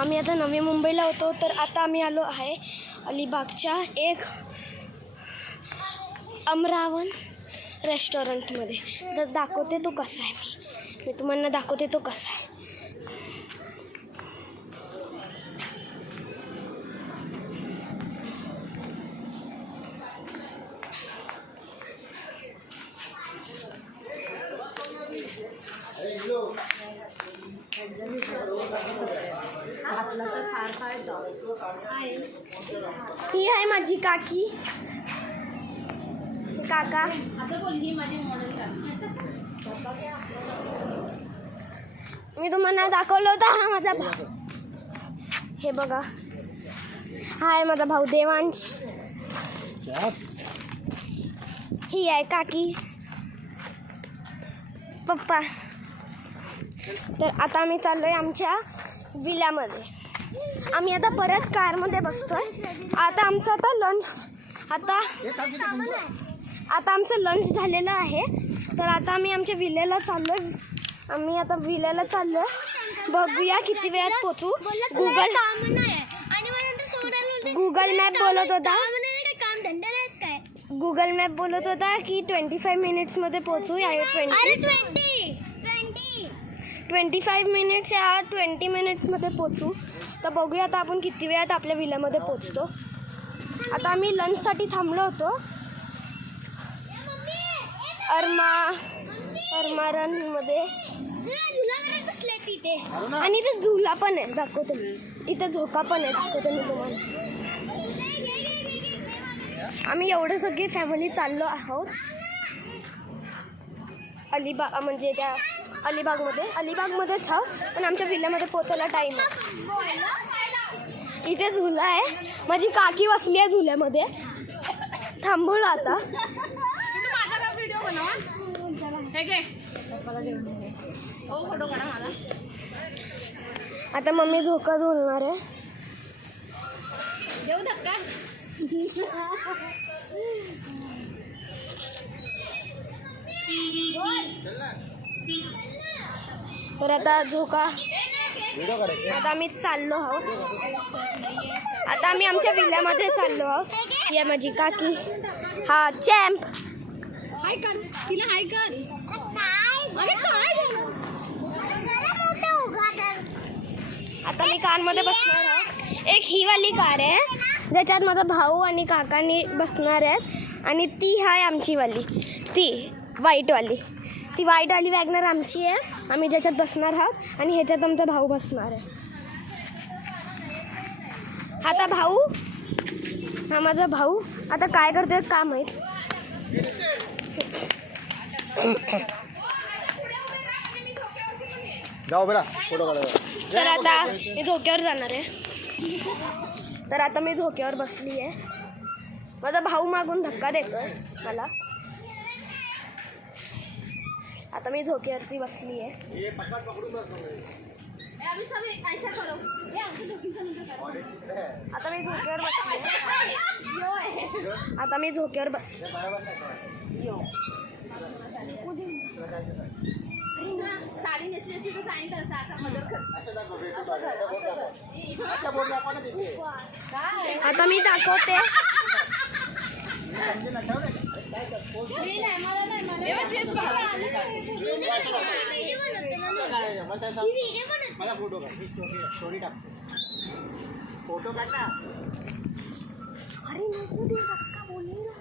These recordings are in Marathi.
आम्ही आता नवी मुंबईला होतो, तर आता आम्ही आलो आहे अलिबागच्या एक अमरावण रेस्टॉरंटमध्ये. तर दाखवते तो कसा आहे. मी तुम्हाला दाखवते तो कसा आहे. ही आहे माझी काकी. काका मी तुम्हाला दाखवलं होतं. हा माझा भाऊ. हे बघा, हा आहे माझा भाऊ देवांश. ही आहे काकी, पप्पा. तर आता आम्ही चाललोय आमच्या विल्यामध्ये. आम्ही आता परत कारमध्ये बसतोय. आता आमचं आमचं लंच झालेलं आहे. तर आता आम्ही आमच्या विल्याला चाललोय. बघूया किती वेळात पोचू. गुगल मॅप बोलत होता की 25 मिनिट्समध्ये पोचू. 25 मिनिट्स या 20 मिनिट्समध्ये पोचू. तर बघूया आता आपण किती वेळात आपल्या विल्यामध्ये पोचतो. आता आम्ही लंचसाठी थांबलो होतो अरमारांमध्ये. आणि इथे झुला पण आहे, दाखवते मी. इथे झोका पण आहे, दाखवते मी तुम्हाला. आम्ही एवढे सगळी फॅमिली चाललो आहोत अलिबाग, म्हणजे त्या अलिबागमध्येच आहोत. पण आमच्या विल्यामध्ये पोचायला टाईम आहे. इथे झुला आहे. माझी काकी बसली आहे झुल्यामध्ये. थांबवलं आता. आता मम्मी झोका झुलणार आहे. देऊ धक्का. तर आता झोका. आता आम्ही चाललो आहोत. आता आम्ही आमच्या विल्यामध्ये चाललो आहोत. या माझी काकी. हा चॅम्प. हाय कर तिला, हाय कर. आता मी कारमध्ये बसणार आहे. एक ही वाली कार आहे ज्याच्यात माझा भाऊ आणि काकांनी बसणार आहेत. आणि ती आहे आमची वाली, ती व्हाईटवाली. ती व्हाईटवाली वॅगनर आमची आहे. आम्ही ज्याच्यात बसणार आहोत. आणि ह्याच्यात आमचा भाऊ बसणार आहे. आता भाऊ, हा माझा भाऊ आता काय करतोय का माहीत. तर आता मी झोक्यावर जाणार आहे. तर आता मी झोक्यावर बसली आहे. माझा भाऊ मागून धक्का देतोय मला. आता मी झोक्यावरती बसली आहे. आता मी झोक्यावर बसली. आता मी झोक्यावर बसली. आता मी दाखवते. फोटो काढ ना. अरे नको दे धक्का बोलली ना.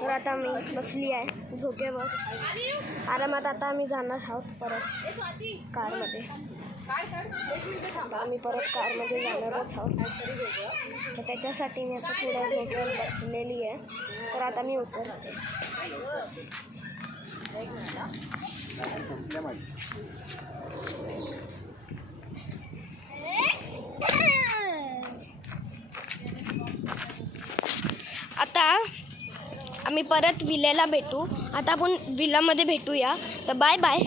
तर आता मी बसली आहे झोक्यावर आरामात. आता आम्ही जाणार आहोत परत कारमध्ये. आम्ही परत कारमध्ये जाणारच आहोत. तर त्याच्यासाठी मी आता थोड्या झोक्यावर बसलेली आहे. तर आता मी उतरते. आता आम्ही परत विल्याला भेटू. आता आपण विल्यामध्ये भेटूया. तर बाय बाय.